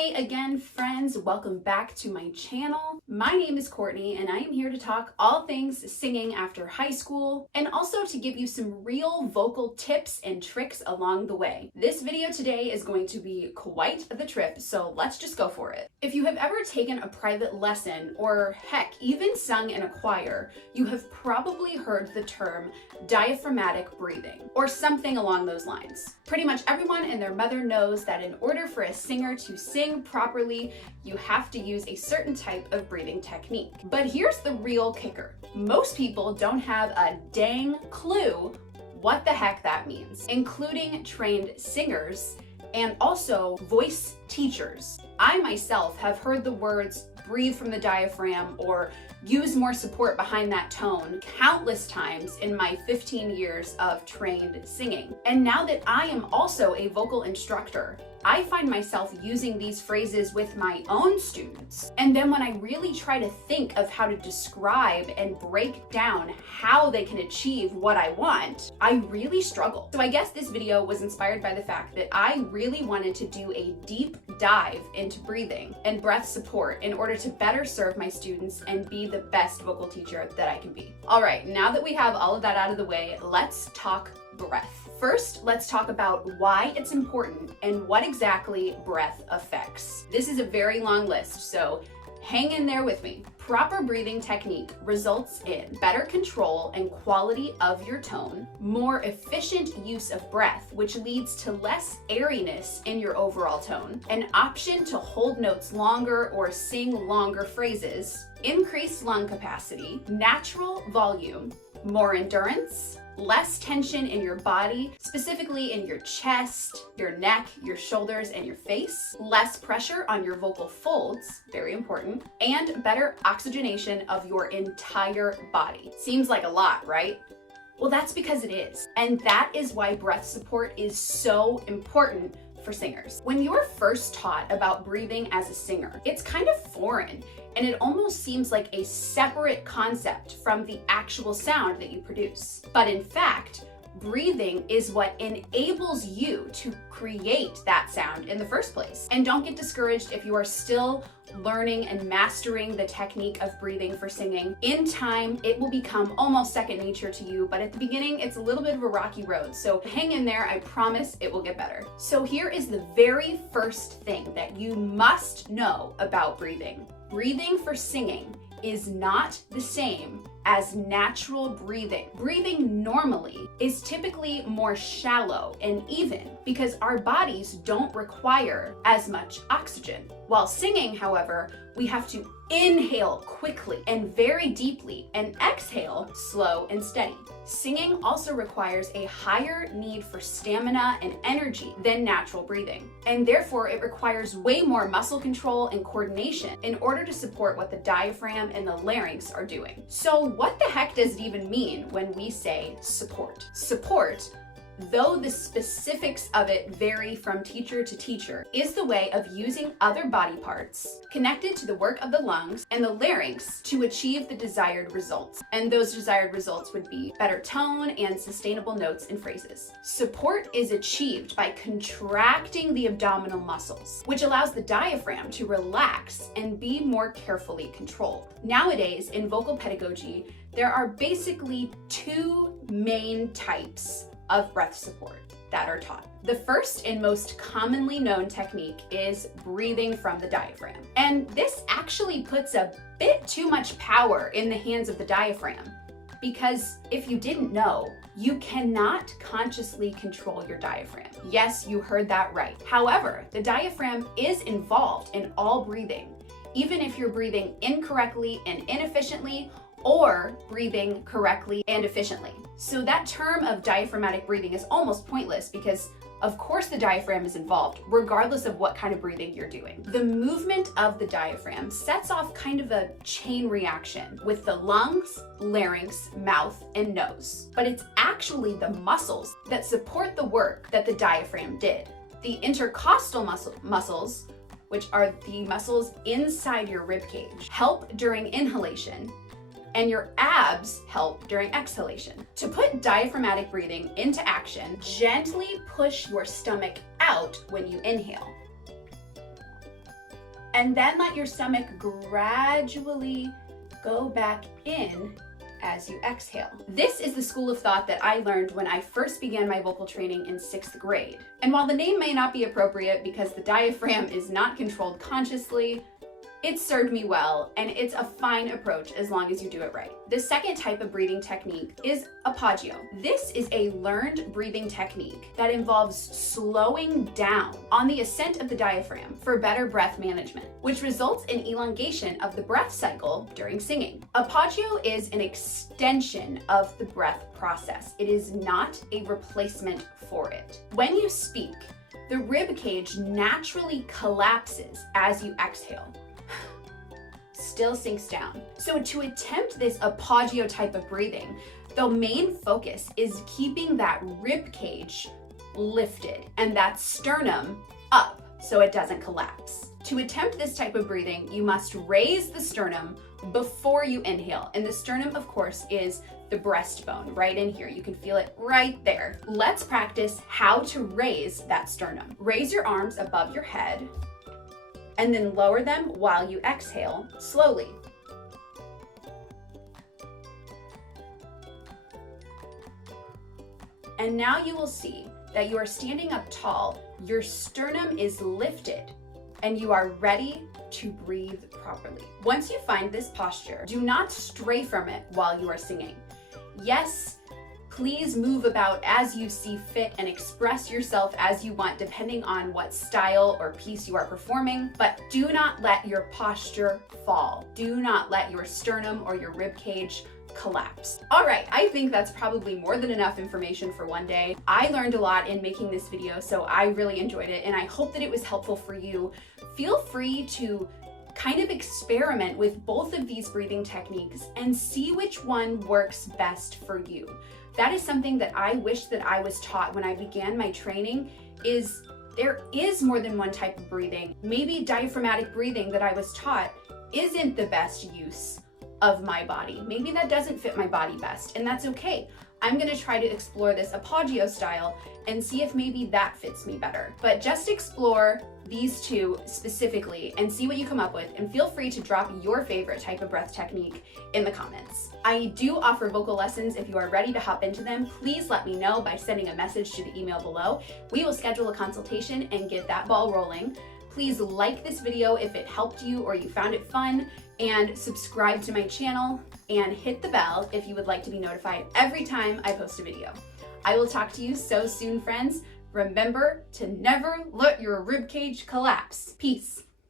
Hey again, friends, welcome back to my channel. My name is Courtney and I am here to talk all things singing after high school and also to give you some real vocal tips and tricks along the way. This video today is going to be quite the trip, so let's just go for it. If you have ever taken a private lesson or heck, even sung in a choir, you have probably heard the term diaphragmatic breathing or something along those lines. Pretty much everyone and their mother knows that in order for a singer to sing properly, you have to use a certain type of breathing technique. But here's the real kicker. Most people don't have a dang clue what the heck that means, including trained singers and also voice teachers. I myself have heard the words breathe from the diaphragm or use more support behind that tone countless times in my 15 years of trained singing. And now that I am also a vocal instructor, I find myself using these phrases with my own students. And then when I really try to think of how to describe and break down how they can achieve what I want, I really struggle. So I guess this video was inspired by the fact that I really wanted to do a deep dive into breathing and breath support in order to better serve my students and be the best vocal teacher that I can be. All right, now that we have all of that out of the way, let's talk breath. First, let's talk about why it's important and what exactly breath affects. This is a very long list, so hang in there with me. Proper breathing technique results in better control and quality of your tone, more efficient use of breath, which leads to less airiness in your overall tone, an option to hold notes longer or sing longer phrases, increased lung capacity, natural volume, more endurance, less tension in your body, specifically in your chest, your neck, your shoulders, and your face, less pressure on your vocal folds, very important, and better oxygenation of your entire body. Seems like a lot, right? Well, that's because it is. And that is why breath support is so important for singers. When you're first taught about breathing as a singer, it's kind of foreign and it almost seems like a separate concept from the actual sound that you produce. But in fact, breathing is what enables you to create that sound in the first place. And don't get discouraged if you are still learning and mastering the technique of breathing for singing. In time, it will become almost second nature to you, but at the beginning, it's a little bit of a rocky road. So hang in there, I promise it will get better. So here is the very first thing that you must know about breathing. Breathing for singing is not the same as natural breathing. Breathing normally is typically more shallow and even because our bodies don't require as much oxygen. While singing, however, we have to inhale quickly and very deeply and exhale slow and steady. Singing also requires a higher need for stamina and energy than natural breathing, and therefore it requires way more muscle control and coordination in order to support what the diaphragm and the larynx are doing. So what the heck does it even mean when we say support? Support, though the specifics of it vary from teacher to teacher, is the way of using other body parts connected to the work of the lungs and the larynx to achieve the desired results. And those desired results would be better tone and sustainable notes and phrases. Support is achieved by contracting the abdominal muscles, which allows the diaphragm to relax and be more carefully controlled. Nowadays, in vocal pedagogy, there are basically two main types of breath support that are taught. The first and most commonly known technique is breathing from the diaphragm. And this actually puts a bit too much power in the hands of the diaphragm because if you didn't know, you cannot consciously control your diaphragm. Yes, you heard that right. However, the diaphragm is involved in all breathing, even if you're breathing incorrectly and inefficiently or breathing correctly and efficiently. So that term of diaphragmatic breathing is almost pointless because of course the diaphragm is involved regardless of what kind of breathing you're doing. The movement of the diaphragm sets off kind of a chain reaction with the lungs, larynx, mouth, and nose. But it's actually the muscles that support the work that the diaphragm did. The intercostal muscles, which are the muscles inside your rib cage, help during inhalation, and your abs help during exhalation. To put diaphragmatic breathing into action, gently push your stomach out when you inhale. and then let your stomach gradually go back in as you exhale. This is the school of thought that I learned when I first began my vocal training in 6th grade. And while the name may not be appropriate because the diaphragm is not controlled consciously, it served me well, and it's a fine approach as long as you do it right. The second type of breathing technique is Apagio. This is a learned breathing technique that involves slowing down on the ascent of the diaphragm for better breath management, which results in elongation of the breath cycle during singing. Apagio is an extension of the breath process. It is not a replacement for it. When you speak, the rib cage naturally collapses as you exhale. Still sinks down. So to attempt this Apagio type of breathing, the main focus is keeping that rib cage lifted and that sternum up so it doesn't collapse. To attempt this type of breathing, you must raise the sternum before you inhale. And the sternum, of course, is the breastbone right in here. You can feel it right there. Let's practice how to raise that sternum. Raise your arms above your head, and then lower them while you exhale slowly. And now you will see that you are standing up tall, your sternum is lifted, and you are ready to breathe properly. Once you find this posture, do not stray from it while you are singing. Yes, please move about as you see fit and express yourself as you want depending on what style or piece you are performing, but do not let your posture fall. Do not let your sternum or your rib cage collapse. All right, I think that's probably more than enough information for one day. I learned a lot in making this video, so I really enjoyed it, and I hope that it was helpful for you. Feel free to kind of experiment with both of these breathing techniques and see which one works best for you. That is something that I wish that I was taught when I began my training, is there is more than one type of breathing. Maybe diaphragmatic breathing that I was taught isn't the best use of my body. Maybe that doesn't fit my body best, and that's okay. I'm gonna try to explore this Apagio style and see if maybe that fits me better. But just explore these two specifically and see what you come up with, and feel free to drop your favorite type of breath technique in the comments. I do offer vocal lessons. If you are ready to hop into them, please let me know by sending a message to the email below. We will schedule a consultation and get that ball rolling. Please like this video if it helped you or you found it fun, and subscribe to my channel and hit the bell if you would like to be notified every time I post a video. I will talk to you so soon, friends. Remember to never let your ribcage collapse. Peace.